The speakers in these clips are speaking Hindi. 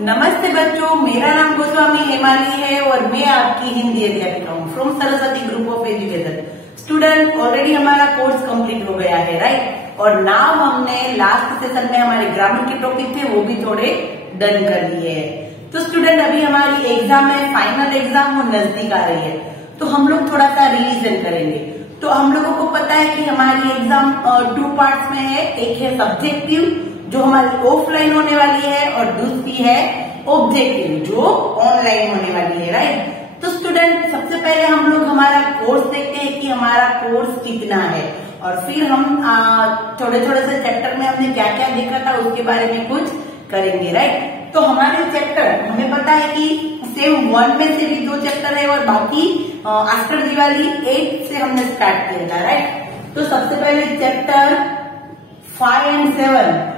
नमस्ते बच्चों, मेरा नाम गोस्वामी हेमाली है और मैं आपकी हिंदी अध्यापिका हूँ from Saraswati group of education. Student, already हमारा कोर्स कंप्लीट हो गया है, राइट। और नाउ हमने लास्ट सेशन में हमारे ग्रामर के टॉपिक थे वो भी थोड़े डन कर लिए हैं। तो स्टूडेंट, अभी हमारी एग्जाम है, फाइनल एग्जाम वो नजदीक आ रही है, तो हम लोग थोड़ा सा रिवीजन करेंगे। तो हम लोगों को पता है कि हमारी एग्जाम 2 पार्ट्स में है। एक है सब्जेक्टिव जो हमारी ऑफलाइन होने वाली है और दूसरी है ऑब्जेक्टिव जो ऑनलाइन होने वाली है, राइट। तो स्टूडेंट, सबसे पहले हम लोग हमारा कोर्स देखते हैं कि हमारा कोर्स कितना है और फिर हम थोड़े थोड़े से चैप्टर में हमने क्या क्या देखा था उसके बारे में कुछ करेंगे, राइट। तो हमारे चैप्टर हमें पता है कि सेम 1 में से भी 2 चैप्टर है और बाकी आफ्टर दिवाली 8 से हमने स्टार्ट किया था, राइट। तो सबसे पहले चैप्टर 5 एंड 7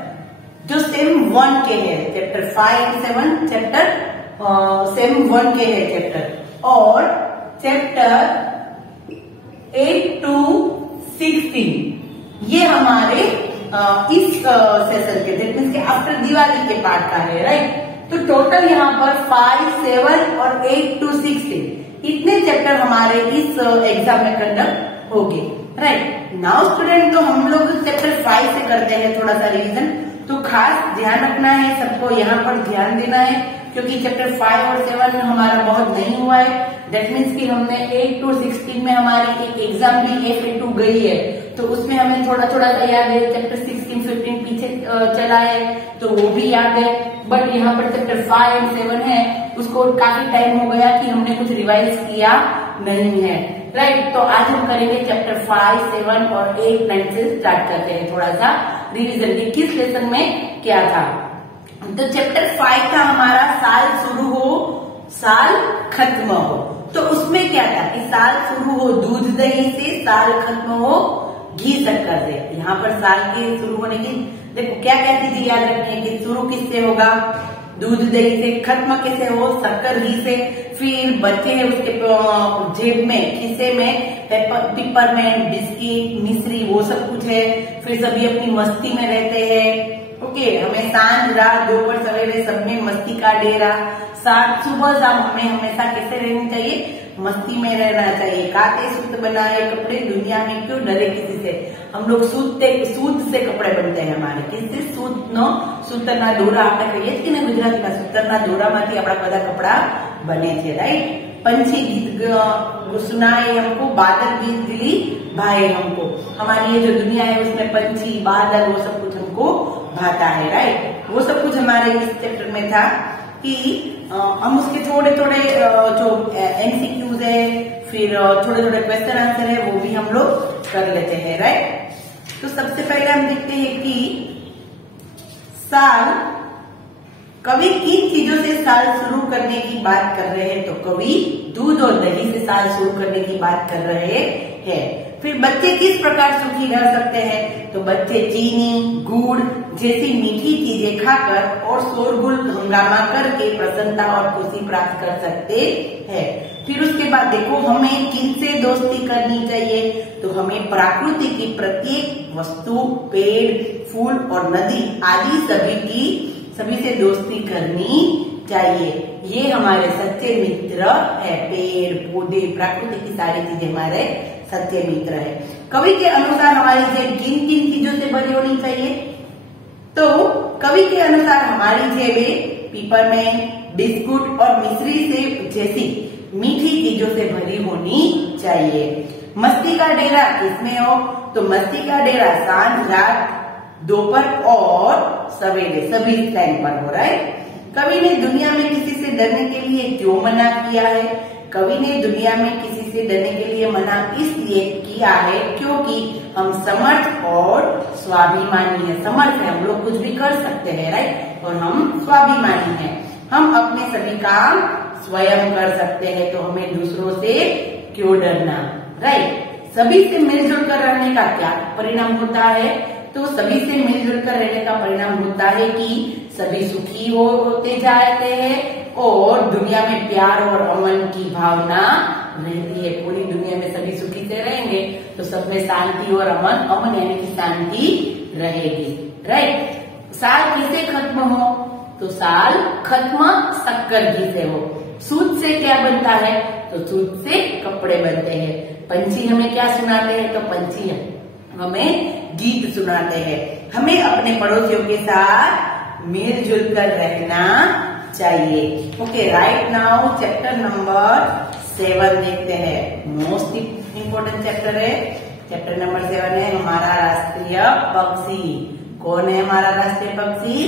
जो सेम 1 के है, चैप्टर 5 एंड 7 चैप्टर सेम 1 के है चैप्टर, और चैप्टर 8 to 16 ये हमारे इस सेशन के मीन्स के आफ्टर दिवाली के पार्ट का है, राइट। तो टोटल यहाँ पर 5, 7 और 8 to 16 इतने चैप्टर हमारे इस एग्जाम में कंडक्ट होंगे, राइट। नाउ स्टूडेंट, तो हम लोग चैप्टर 5 से करते हैं थोड़ा सा रिवीजन। तो खास ध्यान रखना है, सबको यहाँ पर ध्यान देना है क्योंकि चैप्टर 5 और 7 हमारा बहुत नहीं हुआ है। दैट मीन्स कि हमने 8 to 16 में हमारी एक एग्जाम भी FA2 गई है, तो उसमें हमें थोड़ा थोड़ा सा याद है। चैप्टर 16, 15 पीछे चला है तो वो भी याद है, बट यहाँ पर चैप्टर 5 और 7 है उसको काफी टाइम हो गया कि हमने कुछ रिवाइज किया नहीं है, राइट। तो आज हम करेंगे चैप्टर 5, 7 और 8, 9 से स्टार्ट करते हैं थोड़ा सा रिवीजन की किस लेसन में क्या था। तो चैप्टर 5 था हमारा साल शुरू हो साल खत्म हो। तो उसमें क्या था कि साल शुरू हो दूध दही से, साल खत्म हो घी शक्कर से। यहाँ पर साल के शुरू होने की देखो क्या क्या चीजें याद रखनी है कि शुरू किससे होगा, दूध दही से, खत्म किसे हो, शक्कर घी से। फिर बच्चे हैं उसके जेब में, खिस्से में पिपरमेंट, बिस्किट, मिश्री वो सब कुछ है। फिर सभी अपनी मस्ती में रहते हैं, ओके। हमें सांझ रात दोपहर सवेरे सब में मस्ती का डेरा। सुबह शाम हमें हमेशा कैसे रहनी चाहिए, मस्ती में रहना चाहिए। काते सूत बनाए कपड़े, दुनिया में क्यों डरे किसी से। हम लोग सूत से कपड़े बनते हैं हमारे, किससे, सूतना दोरा આપણે કહીએ છીએ ને ગુજરાતીમાં, सूतना दोराમાંથી આપણા બધા કપડા બને છે, રાઈટ। पंछी गीत सुनाए हमको, बादल गीत दिली भाए हमको। हमारी ये जो दुनिया है उसमें पंछी, बादल वो सब कुछ हमको भाता है, राइट। वो सब कुछ हमारे इस चैप्टर में था कि हम उसके थोड़े थोड़े जो MCQs है, फिर थोड़े थोड़े क्वेश्चन आंसर है वो भी हम लोग कर लेते हैं, राइट। तो सबसे पहले हम देखते हैं कि साल, कवि किन चीजों से साल शुरू करने की बात कर रहे हैं। तो कवि दूध और दही से साल शुरू करने की बात कर रहे हैं। फिर बच्चे किस प्रकार सुखी रह सकते हैं। तो बच्चे चीनी, गुड़ जैसी मीठी चीजें खाकर और शोरगुल हंगामा करके प्रसन्नता और खुशी प्राप्त कर सकते हैं। फिर उसके बाद देखो हमें किनसे दोस्ती करनी चाहिए। तो हमें प्रकृति की प्रत्येक वस्तु, पेड़, फूल और नदी आदि सभी से दोस्ती करनी चाहिए। ये हमारे सच्चे मित्र है। पेड़, पौधे, प्रकृति की सारी चीजें हमारे सच्चे मित्र है। कवि के अनुसार हमारी जेब किन किन चीजों से भरी होनी चाहिए। तो कवि के अनुसार हमारी जेबें पिपरमेंट, बिस्कुट और मिश्री से जैसी मीठी चीजों से भरी होनी चाहिए। मस्ती का डेरा किसमें हो। तो मस्ती का डेरा सांझ रात दोपहर और सवेरे सभी टाइम पर हो रहा है। कवि ने दुनिया में किसी से डरने के लिए क्यों मना किया है। कवि ने दुनिया में किसी से डरने के लिए मना इसलिए किया है क्योंकि हम समर्थ और स्वाभिमानी है। समर्थ है, हम लोग कुछ भी कर सकते हैं, राइट। और हम स्वाभिमानी हैं, हम अपने सभी काम स्वयं कर सकते हैं, तो हमें दूसरों से क्यों डरना, राइट। सभी से मिलजुल कर रहने का क्या परिणाम होता है। तो सभी से मिलजुल कर रहने का परिणाम होता है कि सभी सुखी होते जाते हैं और दुनिया में प्यार और अमन की भावना रहती है। पूरी दुनिया में सभी सुखी से रहेंगे तो सब में शांति और अमन यानी कि शांति रहेगी, राइट। साल किसे खत्म हो। तो साल खत्म शक्कर घी से हो। सूत से क्या बनता है? तो सूत से कपड़े बनते हैं। पंछी हमें क्या सुनाते हैं? तो पंछी हमें गीत सुनाते हैं। हमें अपने पड़ोसियों के साथ मिलजुल कर रहना चाहिए। Okay, right now chapter number 7 देखते हैं। मोस्ट इम्पोर्टेंट चैप्टर है। चैप्टर नंबर 7 है हमारा राष्ट्रीय पक्षी। कौन है हमारा राष्ट्रीय पक्षी?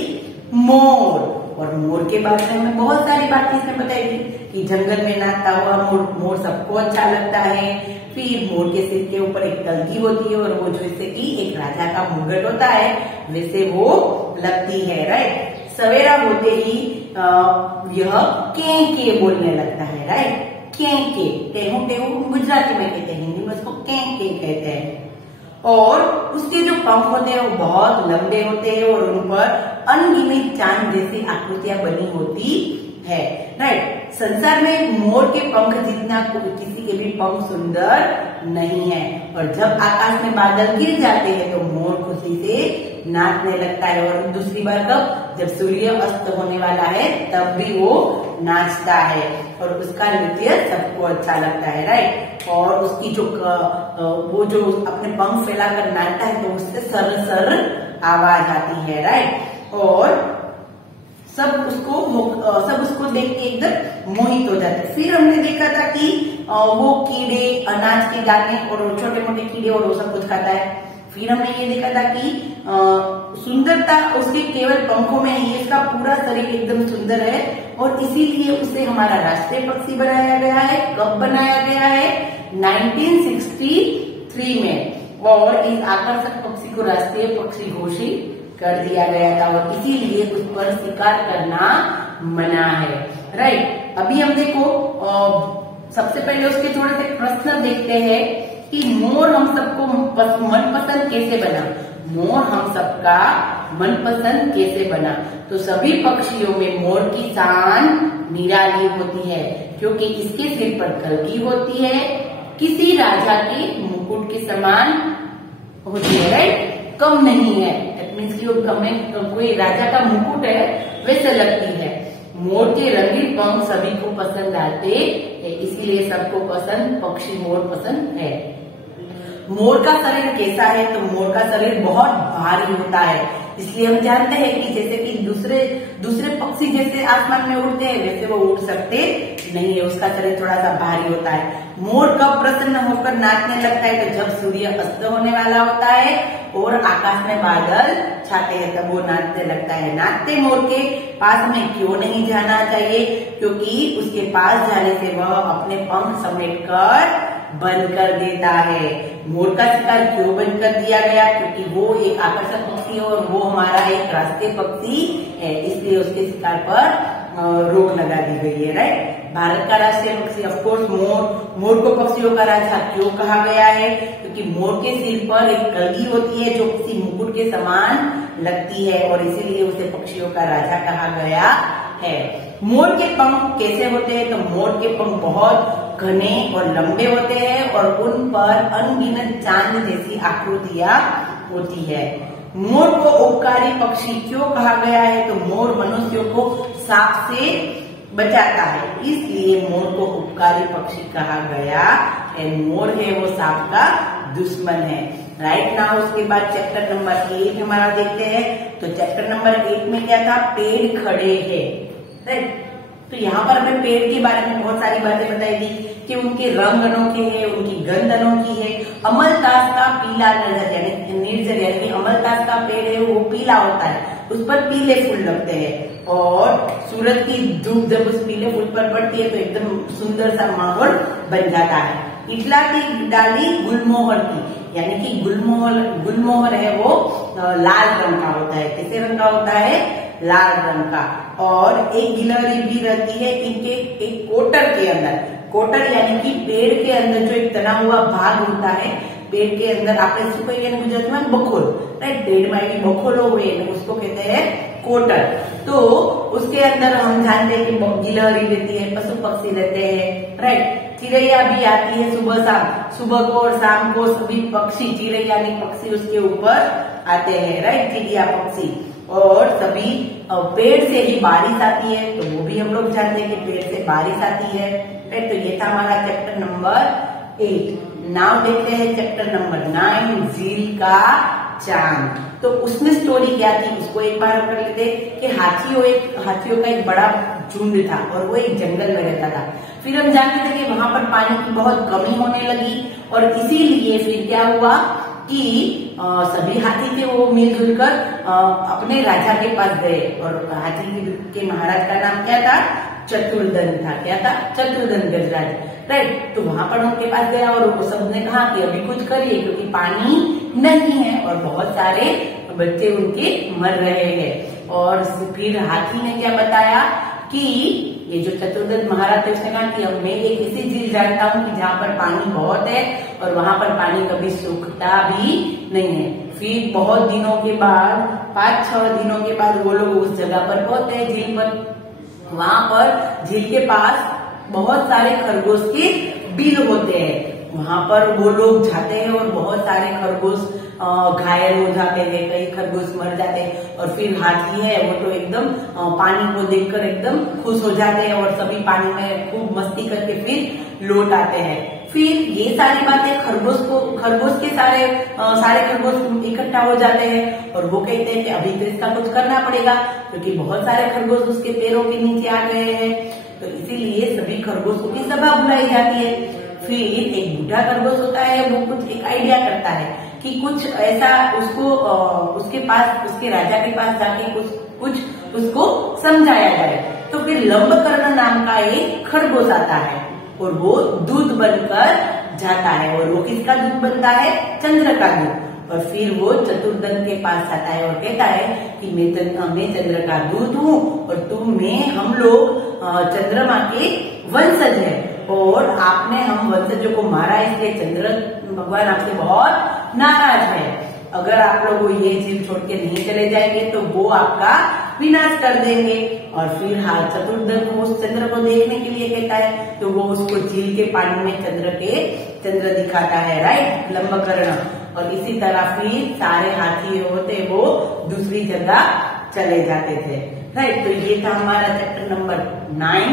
मोर। और मोर के बारे में हमें बहुत सारी बातें इसमें बताई थी कि जंगल में नाचता हुआ मोर सबको अच्छा लगता है। फिर मोर के सिर के ऊपर एक तलगी होती है और वो जैसे कि एक राजा का मुकुट होता है वैसे वो लगती है। राइट, सवेरा होते ही यह के बोलने लगता है। राइट, के टेहू टेहू गुजराती में कहते हैं, हिंदी में उसको के कहते हैं। और उसके जो पंख होते हैं वो बहुत लंबे होते हैं और उन पर अनगिनत चांद जैसी आकृतियां बनी होती है। राइट, संसार में मोर के पंख जितना किसी के भी पंख सुंदर नहीं है। और जब आकाश में बादल गिर जाते हैं तो मोर खुशी से नाचने लगता है। और दूसरी बार कब? जब सूर्य अस्त होने वाला है तब भी वो नाचता है और उसका नृत्य सबको अच्छा लगता है। राइट, और उसकी जो वो जो अपने पंख फैलाकर नाचता है तो उससे सर सर आवाज आती है। राइट, और सब उसको देख के एकदम मोहित हो जाते हैं। फिर हमने देखा था कि वो कीड़े, अनाज के दाने और छोटे मोटे कीड़े और वो सब कुछ खाता है। फिर हमने ये देखा था कि सुंदरता उसके केवल पंखों में ही, इसका पूरा शरीर एकदम सुंदर है और इसीलिए उसे हमारा राष्ट्रीय पक्षी बनाया गया है। कब बनाया गया है? 1963 में। और इस आकर्षक पक्षी को राष्ट्रीय पक्षी घोषित कर दिया गया था और इसीलिए उस पर शिकार करना मना है। राइट, अभी हम देखो सबसे पहले उसके थोड़े से प्रश्न देखते हैं कि मोर हम सबको मनपसंद कैसे बना। मोर हम सबका मनपसंद कैसे बना? तो सभी पक्षियों में मोर की शान निराली होती है क्योंकि इसके सिर पर कलगी होती है, किसी राजा के मुकुट के समान होती है। राइट, कम नहीं है, मीन्स की कोई राजा का मुकुट है वैसे लगती है। मोर के रंगीन पंख सभी को पसंद आते हैं, इसीलिए सबको पसंद पक्षी मोर पसंद है। मोर का शरीर कैसा है? तो मोर का शरीर बहुत भारी होता है। इसलिए हम जानते हैं कि जैसे कि दूसरे पक्षी जैसे आसमान में उड़ते हैं वैसे वो उड़ सकते नहीं है, उसका शरीर थोड़ा सा भारी होता है। मोर कब प्रसन्न होकर नाचने लगता है? तो जब सूर्य अस्त होने वाला होता है और आकाश में बादल छाते हैं तब वो नाचने लगता है। नाचते मोर के पास में क्यों नहीं जाना चाहिए? क्योंकि उसके पास जाने से वह अपने पंख समेटकर बंद कर देता है। मोर का शिकार क्यों बंद कर दिया गया? क्योंकि वो एक आकर्षक पक्षी है और वो हमारा एक राष्ट्रीय पक्षी है, इसलिए उसके शिकार पर रोक लगा दी गई है। राइट, भारत का राष्ट्रीय पक्षी ऑफकोर्स मोर को पक्षियों का राजा क्यों कहा गया है? क्योंकि मोर के सिर पर एक कलगी होती है जो किसी मुकुट के समान लगती है और इसीलिए उसे पक्षियों का राजा कहा गया है। मोर के पंख कैसे होते हैं? तो मोर के पंख बहुत घने और लंबे होते हैं और उन पर अनगिनत चांद जैसी आकृतियां होती है। मोर को उपकारी पक्षी क्यों कहा गया है? तो मोर मनुष्यों को सांप से बचाता है, इसलिए मोर को उपकारी पक्षी कहा गया है। मोर है वो सांप का दुश्मन है। राइट नाउ उसके बाद चैप्टर नंबर 8 हमारा देखते हैं। तो चैप्टर नंबर 8 में क्या था? पेड़ खड़े हैं। राइट, तो यहाँ पर हमें पेड़ के बारे में बहुत सारी बातें बताई थी कि उनके रंग अनोखे हैं, उनकी गंध अनोखी है। अमलतास का पीला निर्जर यानी अमलतास का पेड़ है वो पीला होता है, उस पर पीले फूल लगते हैं और सूरज की धूप जब उस पीले फूल पर पड़ती है तो एकदम सुंदर सा माहौल बन जाता है। इटला की डाली गुलमोहर की, यानी कि गुलमोहर है वो लाल रंग का होता है। कैसे रंग का होता है? लाल रंग का। और एक गिलहरी भी रहती है इनके एक कोटर के अंदर। कोटर यानी कि पेड़ के अंदर जो एक तना हुआ भाग होता है, पेड़ के अंदर आपने इसको गुजरात में बखोल, राइट, पेड़ में बखोलो हुए उसको कहते हैं कोटर। तो उसके अंदर हम जानते हैं कि गिलहरी रहती है, पशु पक्षी रहते हैं, राइट। चिड़ैया भी आती है सुबह शाम, सुबह को और शाम को सभी पक्षी चिड़ैया पक्षी उसके ऊपर आते हैं, राइट, चिड़िया पक्षी। और सभी पेड़ से ही बारिश आती है, तो वो भी हम लोग जानते हैं कि पेड़ से बारिश आती है। राइट, तो ये था हमारा चैप्टर नंबर 8। नाउ देखते हैं चैप्टर नंबर 9, झील का चांद। तो उसमें स्टोरी क्या थी उसको एक बार कर लेते कि हाथियों का एक बड़ा झुंड था और वो एक जंगल में रहता था। फिर हम जानते थे कि वहां पर पानी की बहुत कमी होने लगी और इसीलिए फिर क्या हुआ कि सभी हाथी थे वो मिलजुल कर अपने राजा के पास गए और हाथी के महाराज का नाम क्या था? चतुर्दन था। क्या था? चतुर्दन गजराज। राइट, तो वहां पर उनके पास गया और वो सबने कहा कि अभी कुछ करिए क्योंकि पानी नहीं है और बहुत सारे बच्चे उनके मर रहे हैं। और फिर हाथी ने क्या बताया कि ये जो चतुर्दन महाराज थे उसने कहा कि अब मैं एक ऐसी झील जानता हूँ कि जहाँ पर पानी बहुत है और वहां पर पानी कभी सूखता भी नहीं है। फिर बहुत दिनों के बाद 5-6 दिनों के बाद वो लोग उस जगह पर पहुंचते हैं झील पर। वहां पर झील के पास बहुत सारे खरगोश के बिल होते हैं। वहां पर वो लोग जाते हैं और बहुत सारे खरगोश घायल हो जाते हैं, कई खरगोश मर जाते हैं और फिर हाथी है वो तो एकदम पानी को देखकर एकदम खुश हो जाते हैं और सभी पानी में खूब मस्ती करके फिर लौट आते हैं। फिर ये सारी बातें खरगोश के सारे खरगोश इकट्ठा हो जाते हैं और वो कहते हैं कि अभी तो इसका कुछ करना पड़ेगा क्योंकि बहुत सारे खरगोश उसके पैरों के नीचे आ गए हैं। तो इसीलिए सभी खरगोशों की सभा बुलाई जाती है। फिर एक बूढ़ा खरगोश होता है, वो कुछ एक आइडिया करता है कि कुछ ऐसा उसको उसके राजा के पास जाके कुछ उसको समझाया जाए। तो फिर लंबकर्ण नाम का एक खरगोश आता है और वो दूध बनकर जाता है और वो किसका दूध बनता है? चंद्र का दूध। और फिर वो चतुर्दन के पास आता है और कहता है कि मैं चंद्र का दूध हूँ और हम लोग चंद्रमा के वंशज है और आपने हम वंशजों को मारा इसलिए चंद्र भगवान आपसे बहुत नाराज है। अगर आप लोग ये झील छोड़ के नहीं चले जाएंगे तो वो आपका विनाश कर देंगे। और फिर चतुर्दन उस चंद्र को देखने के लिए कहता है तो वो उसको झील के पानी में चंद्र दिखाता है। राइट, लंबकर्ण। और इसी तरह फिर सारे हाथी होते वो दूसरी जगह चले जाते थे। राइट, तो ये था हमारा चैप्टर नंबर 9,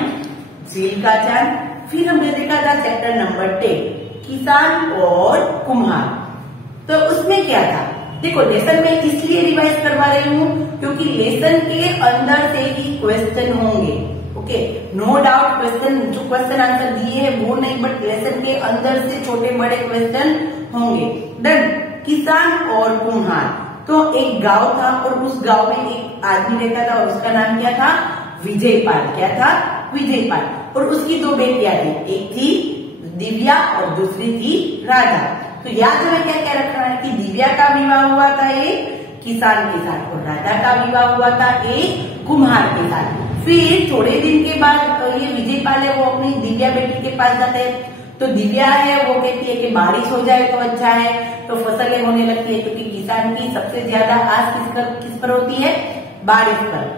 झील का चांद। फिर हमने देखा था चैप्टर नंबर 10, किसान और कुम्हार। तो उसमें क्या था? देखो, लेसन में इसलिए रिवाइज करवा रही हूँ क्योंकि लेसन के अंदर से ही क्वेश्चन होंगे। Okay, no doubt question answer दिए है वो नहीं, बट लेसन के अंदर से छोटे बड़े क्वेश्चन होंगे। देन किसान और कुम्हार। तो एक गांव था और उस गांव में एक आदमी रहता था और उसका नाम क्या था? विजयपाल। क्या था? विजयपाल। और उसकी 2 बेटियां थी, एक थी दिव्या और दूसरी थी राधा। तो याद में क्या क्या रखना है कि दिव्या का विवाह हुआ था एक किसान के साथ और राधा का विवाह हुआ था एक कुम्हार के साथ। फिर थोड़े दिन के बाद ये विजयपाल है वो अपनी दिव्या बेटी के पास जाते हैं। तो दिव्या है वो कहती है कि बारिश हो जाए तो अच्छा है, तो फसलें होने लगती है क्योंकि किसान की सबसे ज्यादा आस किस पर होती है? बारिश पर।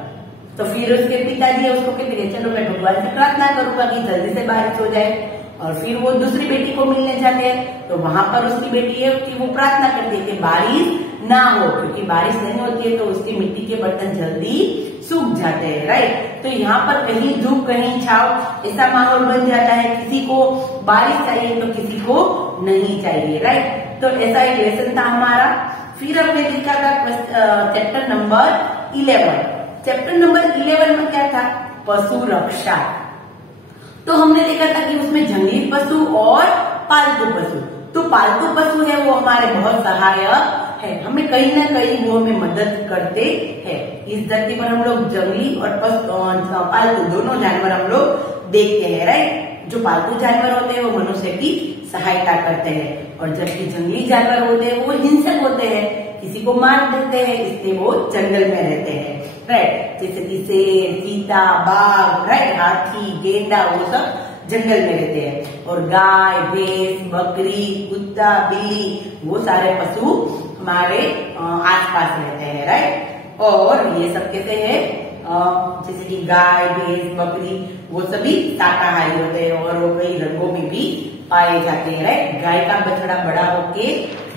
तो फिर उसके पिताजी उसको कहते हैं चलो मैं भगवान से प्रार्थना करूंगा कि जल्दी से बारिश हो जाए। और फिर वो दूसरी बेटी को मिलने जाते हैं तो वहां पर उसकी बेटी है कि वो प्रार्थना करती है कि बारिश ना हो क्योंकि बारिश नहीं होती है तो उसकी मिट्टी के बर्तन जल्दी सूख जाते हैं। राइट, तो यहाँ पर कहीं धूप कहीं छाव ऐसा माहौल बन जाता है, किसी को बारिश चाहिए तो किसी को नहीं चाहिए। राइट, तो ऐसा एक लेसन था हमारा। फिर हमने लिखा था चैप्टर नंबर 11। चैप्टर नंबर 11 में क्या था? पशु रक्षा। तो हमने देखा था कि उसमें जंगली पशु और पालतू पशु। तो पालतू पशु है वो हमारे बहुत सहायक है, हमें कहीं ना कहीं वो हमें मदद करते हैं। इस धरती पर हम लोग जंगली और पालतू दोनों जानवर हम लोग देखते हैं। राइट, जो पालतू जानवर होते हैं वो मनुष्य की सहायता करते हैं और जबकि जंगली जानवर होते हैं वो हिंसक होते हैं, किसी को मार देते हैं, इसलिए वो जंगल में रहते हैं। राइट, जैसे कि शेर, चीता, बाघ, राइट, हाथी, गेंडा वो सब जंगल में रहते हैं। और गाय, भैंस, बकरी, कुत्ता, बिल्ली वो सारे पशु हमारे आसपास रहते हैं। राइट, और ये सब कैसे है? जैसे कि गाय, भैंस, बकरी वो सभी शाकाहारी होते हैं और वो कई रंगों में भी पाए जाते हैं। राइट, गाय का बछड़ा बड़ा होके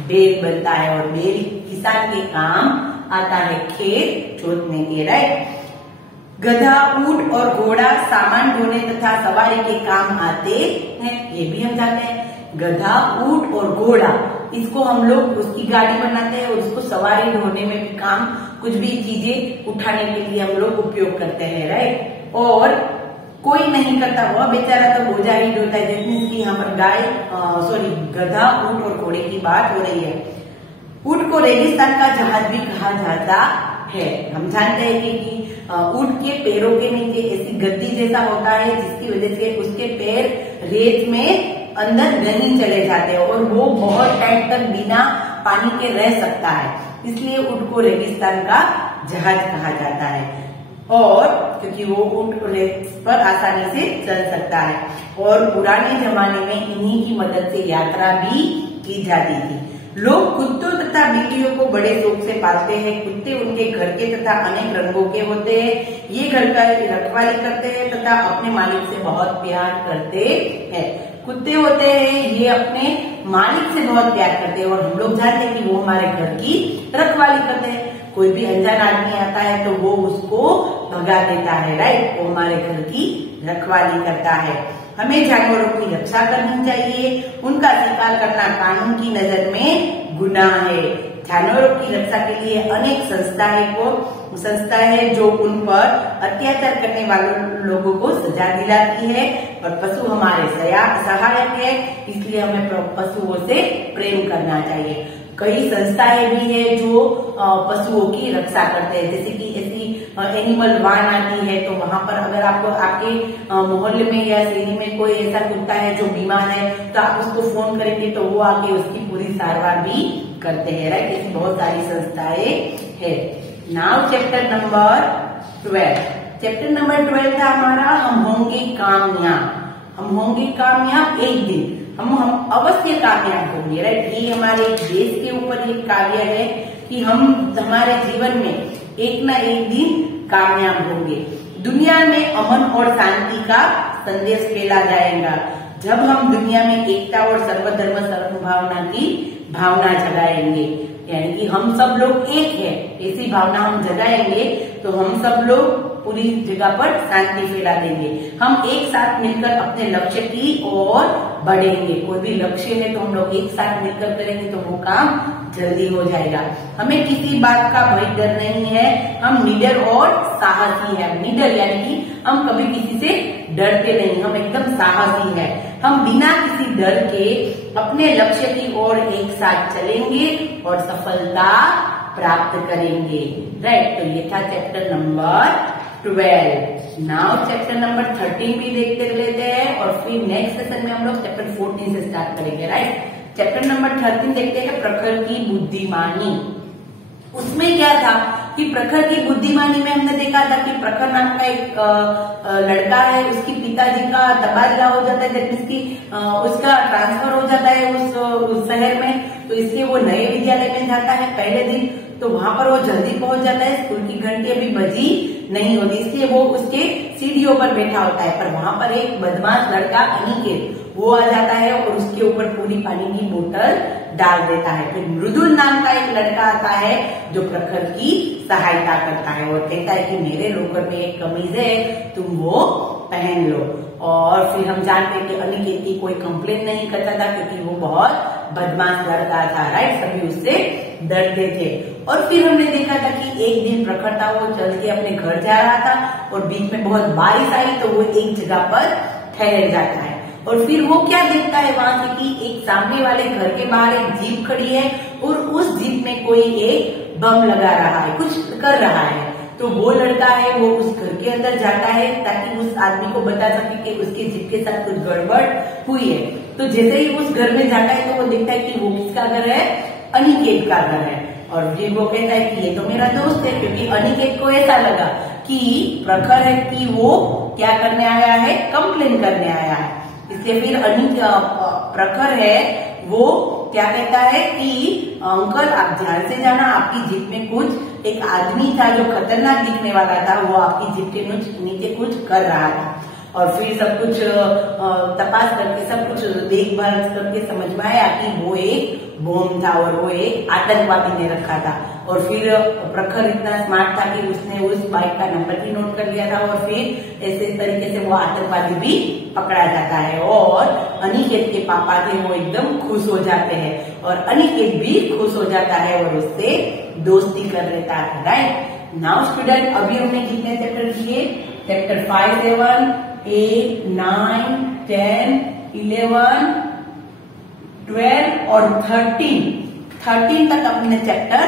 बैल बनता है और बैल किसान के काम आता है खेत जोतने के, राइट। गधा, ऊंट और घोड़ा सामान ढोने तथा सवारी के काम आते हैं, ये भी हम जानते हैं। गधा, ऊंट और घोड़ा, इसको हम लोग उसकी गाड़ी बनाते हैं और उसको सवारी ढोने में भी काम, कुछ भी चीजें उठाने के लिए हम लोग उपयोग करते हैं, राइट। और कोई नहीं करता, वह बेचारा तो बोझा ही ढोता है। जितनी यहाँ पर गधा, ऊंट और घोड़े की बात हो रही है। ऊंट को रेगिस्तान का जहाज भी कहा जाता है। हम जानते हैं कि ऊंट के पैरों के नीचे ऐसी गद्दी जैसा होता है जिसकी वजह से उसके पैर रेत में अंदर नहीं चले जाते और वो बहुत टाइम तक बिना पानी के रह सकता है, इसलिए ऊंट को रेगिस्तान का जहाज कहा जाता है। और क्योंकि वो ऊंट रेत पर आसानी से चल सकता है। और पुराने जमाने में इन्हीं की मदद से यात्रा भी की जाती थी। लोग कुत्तों तथा बिल्लियों को बड़े शौक से पालते हैं। कुत्ते उनके घर के तथा अनेक रंगों के होते हैं। ये घर का रखवाली करते हैं तथा अपने मालिक से बहुत प्यार करते हैं। कुत्ते होते हैं ये अपने मालिक से बहुत प्यार करते हैं और हम लोग जानते हैं कि वो हमारे घर की रखवाली करते हैं। कोई भी अनजान आदमी आता है तो वो उसको भगा देता है, राइट। वो हमारे घर की रखवाली करता है। हमें जानवरों की रक्षा करनी चाहिए। उनका शिकार करना कानून की नजर में गुनाह है। जानवरों की रक्षा के लिए अनेक संस्था है जो उन पर अत्याचार करने वाले लोगों को सजा दिलाती है। और पशु हमारे सहायक है, इसलिए हमें पशुओं से प्रेम करना चाहिए। कई संस्थाएं भी है जो पशुओं की रक्षा करते हैं, जैसे कि ऐसी एनिमल वान आती है, तो वहां पर अगर आपको आपके मोहल्ले में या शहरी में कोई ऐसा कुत्ता है जो बीमार है तो आप उसको फोन करेंगे तो वो आके उसकी पूरी सारवार भी करते हैं, राइट। ऐसी बहुत सारी संस्थाएं है। Now chapter number 12। Chapter number 12 था हमारा हम होंगे कामयाब। हम होंगे कामयाब एक दिन, हम अवश्य कामयाब होंगे, राइट। ये हमारे देश के ऊपर एक कार्य है कि हम हमारे जीवन में एक ना एक दिन कामयाब होंगे। दुनिया में अमन और शांति का संदेश फैला जाएगा जब हम दुनिया में एकता और सर्वधर्म सर्वभावना की भावना जगाएंगे। यानी कि हम सब लोग एक है, ऐसी भावना हम जगाएंगे तो हम सब लोग पूरी जगह पर शांति फैला देंगे। हम एक साथ मिलकर अपने लक्ष्य की ओर बढ़ेंगे। कोई भी लक्ष्य है तो हम लोग एक साथ मिलकर करेंगे तो वो काम जल्दी हो जाएगा। हमें किसी बात का भय डर नहीं है। हम निडर और साहसी है। निडर यानी कि हम कभी किसी से डरते नहीं, हम एकदम साहसी है। हम बिना किसी डर के अपने लक्ष्य की ओर एक साथ चलेंगे और सफलता प्राप्त करेंगे, राइट। तो ये था chapter number 12। Now chapter number 13 भी देखते लेते हैं और फिर नेक्स्ट सेशन में हम लोग चैप्टर 14 से स्टार्ट करेंगे, राइट। चैप्टर नंबर 13 देखते हैं प्रखर की बुद्धिमानी। उसमें क्या था कि प्रखर की बुद्धिमानी में हमने देखा था कि प्रखर नाम का एक लड़का है, उसकी पिताजी का तबादला हो जाता है, उसका ट्रांसफर हो जाता है उस शहर में, तो इसलिए वो नए विद्यालय में जाता है पहले दिन। तो वहां पर वो जल्दी पहुंच जाता है, स्कूल की घंटी अभी बजी नहीं होती, इसलिए वो उसके सीढ़ियों पर बैठा होता है। पर वहां पर एक बदमाश लड़का अनिकेत वो आ जाता है और उसके ऊपर पूरी पानी की बोतल डाल देता है। फिर मृदुल नाम का एक लड़का आता है जो प्रखर की सहायता करता है और कहता है कि मेरे लोकर में एक कमीज है, तुम वो पहन लो। और फिर हम जानते हैं कि अनिकेत की कोई कंप्लेन नहीं करता था क्योंकि वो बहुत बदमाश लड़का था, राइट। सभी उससे डरते थे। और फिर हमने देखा था कि एक दिन प्रखर था, वो चल के अपने घर जा रहा था और बीच में बहुत बारिश आई तो वो एक जगह पर ठहर जाता है। और फिर वो क्या देखता है वहां से कि एक सामने वाले घर के बाहर एक जीप खड़ी है और उस जीप में कोई एक बम लगा रहा है, कुछ कर रहा है। तो वो लड़का है वो उस घर के अंदर जाता है ताकि उस आदमी को बता सके कि उसके जीप के साथ कुछ गड़बड़ हुई है। तो जैसे ही उस घर में जाता है तो वो देखता है कि वो किसका घर है, अनिकेत का घर है। और फिर वो कहता है कि ये तो मेरा दोस्त है, क्योंकि अनिकेत को ऐसा लगा कि प्रखर है कि वो क्या करने आया है, कंप्लेन करने आया है। इसलिए फिर प्रखर है वो क्या कहता है कि अंकल आप ध्यान से जाना, आपकी जीप में कुछ एक आदमी था जो खतरनाक दिखने वाला था, वो आपकी जीप के नीचे कुछ कर रहा था। और फिर सब कुछ तपास करके सब कुछ देखभाल करके समझ में आया कि वो एक बम था और वो एक आतंकवादी ने रखा था। और फिर प्रखर इतना स्मार्ट था कि उसने उस बाइक का नंबर भी नोट कर लिया था और फिर ऐसे तरीके से वो आतंकवादी भी पकड़ा जाता है। और अनिकेत के पापा थे वो एकदम खुश हो जाते हैं और अनिकेत भी खुश हो जाता है और उससे दोस्ती कर लेता है। राइट नाउ स्टूडेंट, अभी हमने कितने चैप्टर किए? चैप्टर 5, 7, 8, 9, 10, 11, 12 और 13 तक हमने चैप्टर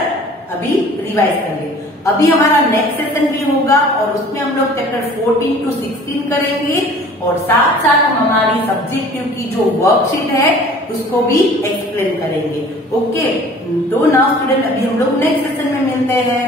अभी रिवाइज कर लिए। अभी हमारा नेक्स्ट सेशन भी होगा और उसमें हम लोग चैप्टर 14 to 16 करेंगे और साथ साथ हम हमारी सब्जेक्टिव की जो वर्कशीट है उसको भी एक्सप्लेन करेंगे। ओके, तो नाउ स्टूडेंट अभी हम लोग नेक्स्ट सेशन में मिलते हैं।